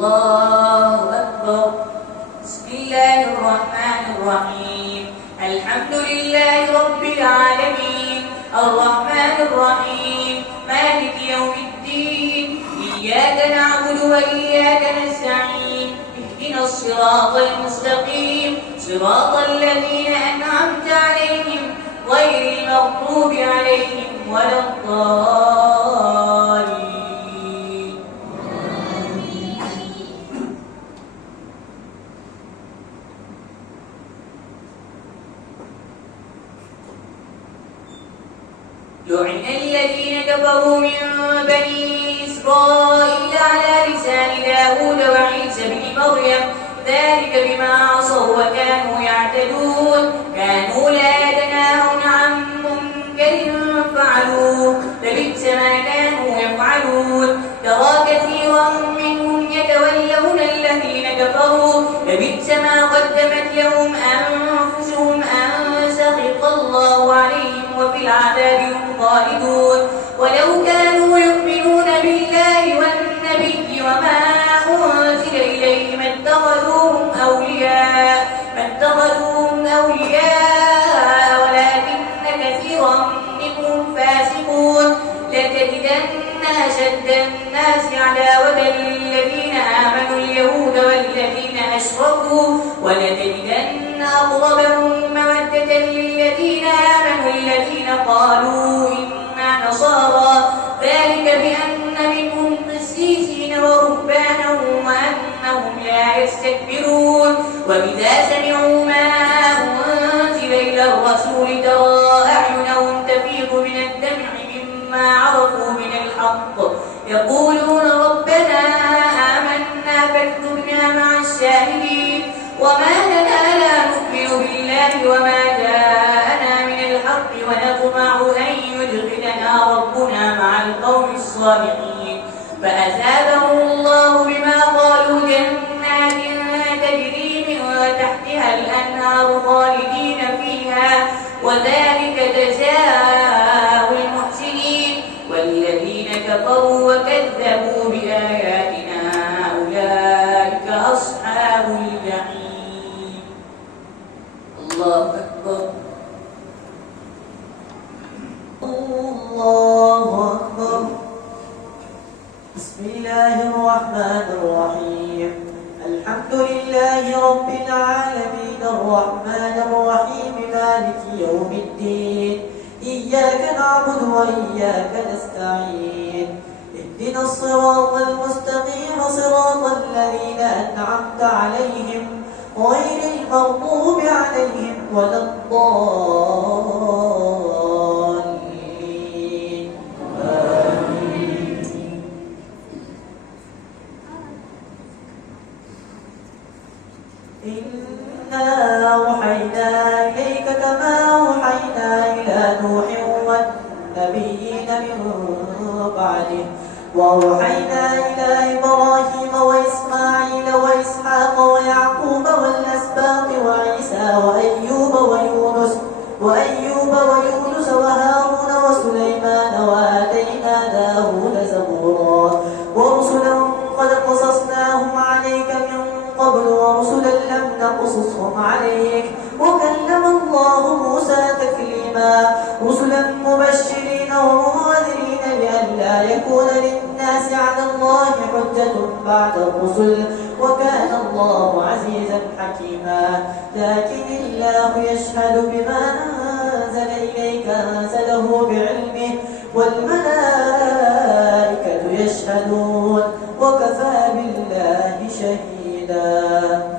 الله أكبر. بسم الله الرحمن الرحيم. الحمد لله رب العالمين الرحمن الرحيم مالك يوم الدين. إياك نعبد وإياك نستعين. اهدنا الصراط المستقيم صراط الذين أنعمت عليهم غير المغضوب عليهم ولا الضالين. لعن الذين كفروا من بني إسرائيل على لسان داود وعيسى بن مريم ذلك بما عصوا وكانوا يعتدون. كانوا لا يتناهون عن منكر فعلوه لبئس ما كانوا يفعلون. ترى كثيرا منهم يتولون الذين كفروا لبئس ما قدمت لهم أنفسهم أن سخط الله عليهم وفي العذاب هم خالدون. ولو كانوا يؤمنون بالله والنبي وما أنزل إليه ما اتخذوهم أولياء ولكن كثيرا منهم فاسقون. لتجدن أشد الناس عداوة للذين آمنوا اليهود والذين أشركوا ولتجدن أقربهم مودة للذين آمنوا الذين قالوا إنا نصارى ذلك بأن منهم قسيسين ورهبانا وأنهم لا يستكبرون. وإذا سمعوا ما أنزل إلى الرسول ترى أعينهم تفيض من الدمع مما عرفوا من الحق يقولون ربنا آمنا فاكتبنا مع الشاهدين. وما لنا لا نؤمن بالله وما جاءنا من الحق ونطمع أن يدخلنا ربنا مع القوم الصالحين. فأثابهم الله بما قالوا جنات تجري من تحتها الأنهار خالدين فيها وذلك جزاء المحسنين. والذين كفروا وكذبوا بآياتنا أولئك أصحاب الجحيم. الله أكبر. الله أكبر. بسم الله الرحمن الرحيم. الحمد لله رب العالمين الرحمن الرحيم مالك يوم الدين. إياك نعبد وإياك نستعين. اهدنا الصراط المستقيم صراط الذين أنعمت عليهم غير المغضوب عليهم ولا الضالين. آمين. إنا أوحينا إليك كما أوحينا إلى نوح والنبيين من بعده وأوحينا إلى إبراهيم وإسماعيل وإسحاق ويعقوب والأسباط وعيسى وأيوب ويونس وهارون وسليمان وآتينا داود زبورا. ورسلا قد قصصناهم عليك من قبل ورسلا لم نقصصهم عليك وكلم الله موسى تكليما. رسلا مبشرين ومنذرين لئلا يكون للناس على الله حجة بعد الرسل وكان الله عزيزا حكيما. لكن الله يشهد بما أنزل إليك أنزله بعلمه والملائكة يشهدون وكفى بالله شهيدا.